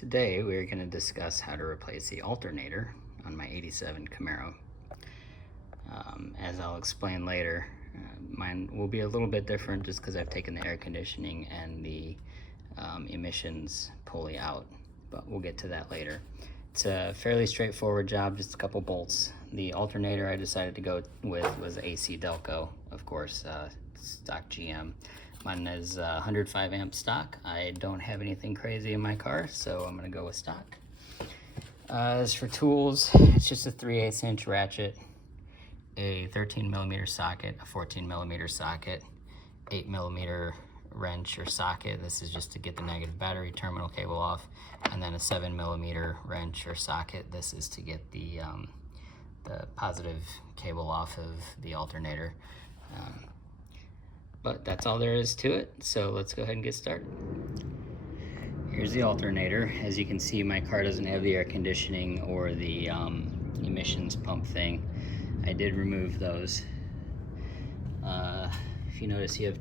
Today we're going to discuss how to replace the alternator on my 87 Camaro. As I'll explain later, mine will be a little bit different just because I've taken the air conditioning and the emissions pulley out, but we'll get to that later. It's a fairly straightforward job, just a couple bolts. The alternator I decided to go with was AC Delco, of course, stock GM. Mine is 105 amp stock. I don't have anything crazy in my car, so I'm gonna go with stock. As for tools, it's just a 3/8 inch ratchet, a 13 millimeter socket, a 14 millimeter socket, 8 millimeter wrench or socket. This is just to get the negative battery terminal cable off, and then a 7 millimeter wrench or socket. This is to get the positive cable off of the alternator. But that's all there is to it, so let's go ahead and get started. Here's the alternator. As you can see, my car doesn't have the air conditioning or the emissions pump thing. I did remove those. If you notice, you have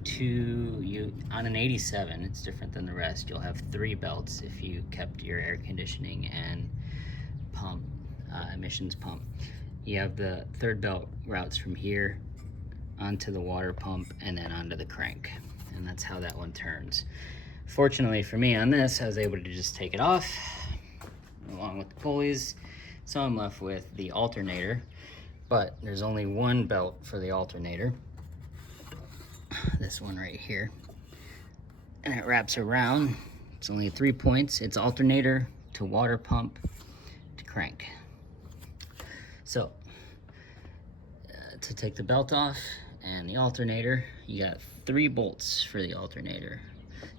on an 87, it's different than the rest. You'll have 3 belts if you kept your air conditioning and pump, emissions pump. You have the third belt routes from here onto the water pump and then onto the crank, and that's how that one turns. Fortunately for me on this, I was able to just take it off along with the pulleys, so I'm left with the alternator. But there's only one belt for the alternator, this one right here, and it wraps around. It's only 3 points. It's alternator to water pump to crank. So to take the belt off and the alternator, you got 3 bolts for the alternator.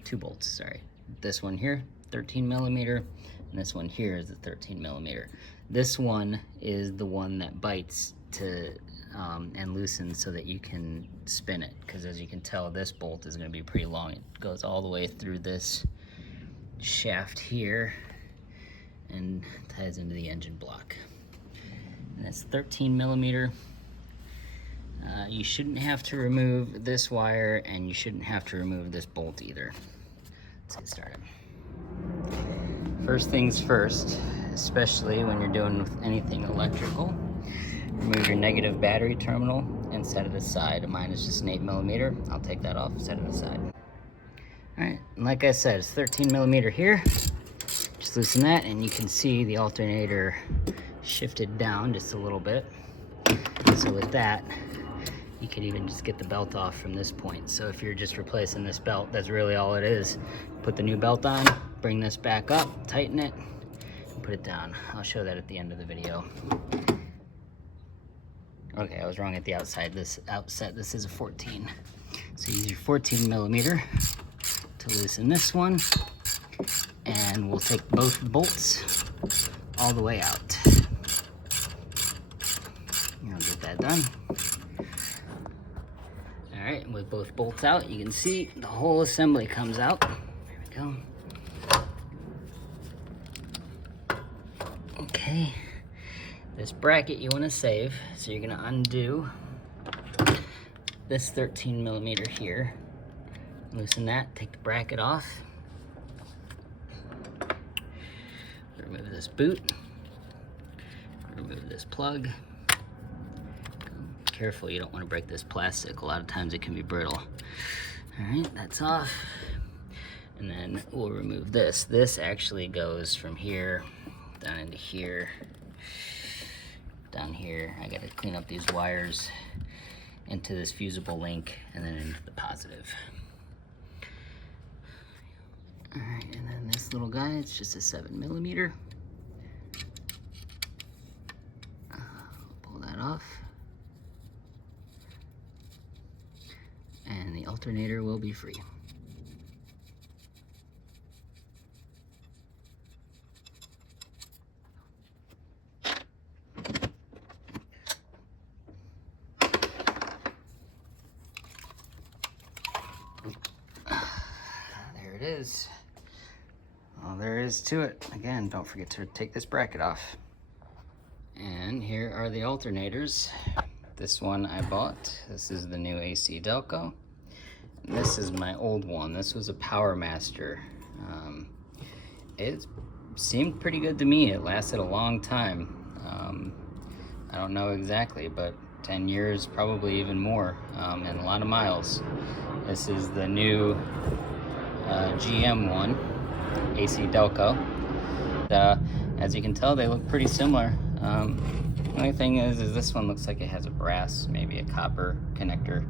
2 bolts, sorry. This one here, 13 millimeter, and this one here is the 13 millimeter. This one is the one that bites to and loosens so that you can spin it, because as you can tell, this bolt is going to be pretty long. It goes all the way through this shaft here and ties into the engine block. And that's 13 millimeter. You shouldn't have to remove this wire, and you shouldn't have to remove this bolt either. Let's get started. First things first, especially when you're doing with anything electrical, remove your negative battery terminal and set it aside. Mine is just an 8 millimeter. I'll take that off, set it aside. All right, and like I said, it's 13 millimeter here. Just loosen that, and you can see the alternator shifted down just a little bit. So with that, you could even just get the belt off from this point. So if you're just replacing this belt, that's really all it is. Put the new belt on, bring this back up, tighten it, and put it down. I'll show that at the end of the video. Okay, I was wrong at the outside. This outset, this is a 14. So use your 14 millimeter to loosen this one, and we'll take both bolts all the way out. I'll get that done. All right, with both bolts out, you can see the whole assembly comes out. There we go. Okay, this bracket you want to save, so you're going to undo this 13 millimeter here. Loosen that, take the bracket off. Remove this boot. Remove this plug. Careful, you don't want to break this plastic. A lot of times it can be brittle. All right, that's off. And then we'll remove this. This actually goes from here down into here, down here. I got to clean up these wires into this fusible link and then into the positive. All right, and then this little guy, it's just a 7 millimeter. Pull that off. And the alternator will be free. There it is. All there is to it. Again, don't forget to take this bracket off. And here are the alternators. This one I bought. This is the new AC Delco. And this is my old one. This was a Power Master. It's seemed pretty good to me. It lasted a long time. I don't know exactly, but 10 years, probably even more, and a lot of miles. This is the new GM one, AC Delco. As you can tell, they look pretty similar. The only thing is this one looks like it has a brass, maybe a copper connector.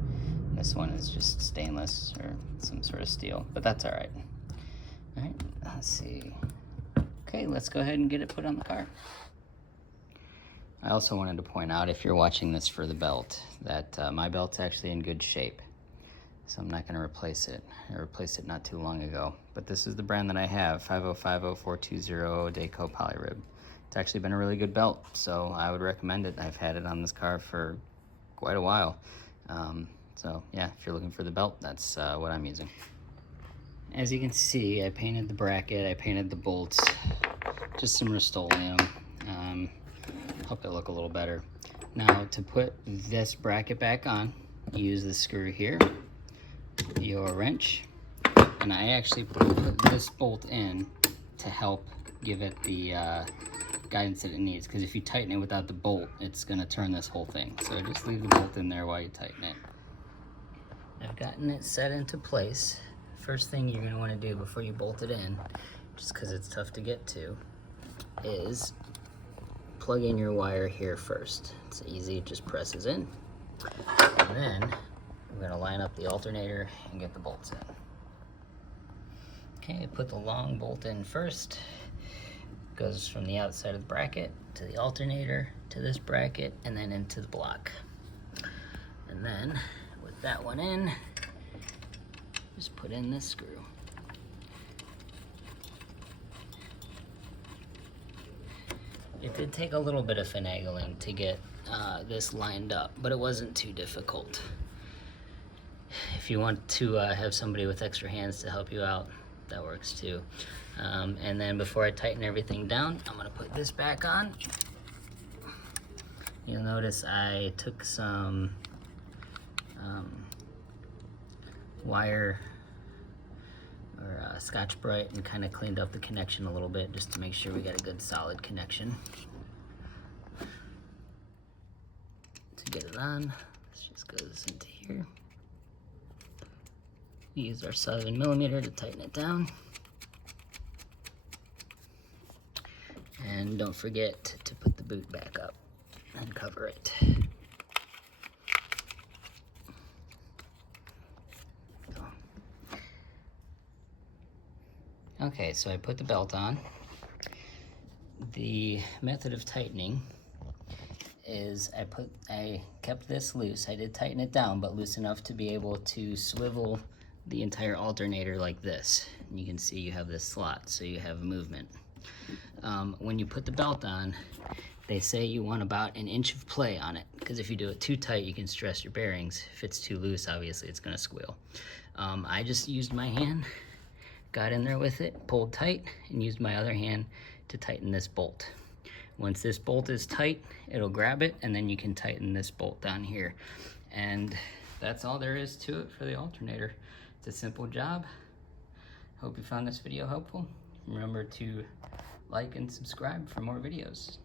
This one is just stainless or some sort of steel, but that's all right. All right, let's see. Okay, let's go ahead and get it put on the car. I also wanted to point out, if you're watching this for the belt, that my belt's actually in good shape. So I'm not going to replace it. I replaced it not too long ago. But this is the brand that I have, 5050420 Dayco Polyrib. It's actually been a really good belt, so I would recommend it. I've had it on this car for quite a while. So yeah, if you're looking for the belt, that's what I'm using. As you can see, I painted the bracket, I painted the bolts, just some Rust-Oleum. Help it look a little better. Now, to put this bracket back on, you use the screw here, your wrench, and I actually put this bolt in to help give it the guidance that it needs, because if you tighten it without the bolt, it's going to turn this whole thing. So just leave the bolt in there while you tighten it. I've gotten it set into place. First thing you're going to want to do before you bolt it in, just because it's tough to get to, is plug in your wire here first. It's easy, it just presses in. And then we're going to line up the alternator and get the bolts in. Okay, put the long bolt in first. Goes from the outside of the bracket to the alternator to this bracket and then into the block. And then with that one in, just put in this screw. It did take a little bit of finagling to get this lined up, but it wasn't too difficult. If you want to have somebody with extra hands to help you out, that works too. And then before I tighten everything down, I'm gonna put this back on. You'll notice I took some wire or Scotch-Brite and kind of cleaned up the connection a little bit just to make sure we got a good solid connection. To get it on, this just goes into here. We use our 7mm to tighten it down. And don't forget to put the boot back up and cover it. Okay, so I put the belt on. The method of tightening is I kept this loose. I did tighten it down, but loose enough to be able to swivel the entire alternator like this. And you can see you have this slot, so you have movement. When you put the belt on, they say you want about 1 inch of play on it, because if you do it too tight, you can stress your bearings. If it's too loose, obviously it's gonna squeal. I just used my hand, got in there with it, pulled tight, and used my other hand to tighten this bolt. Once this bolt is tight, it'll grab it, and then you can tighten this bolt down here. And that's all there is to it for the alternator. It's a simple job. Hope you found this video helpful. Remember to like and subscribe for more videos.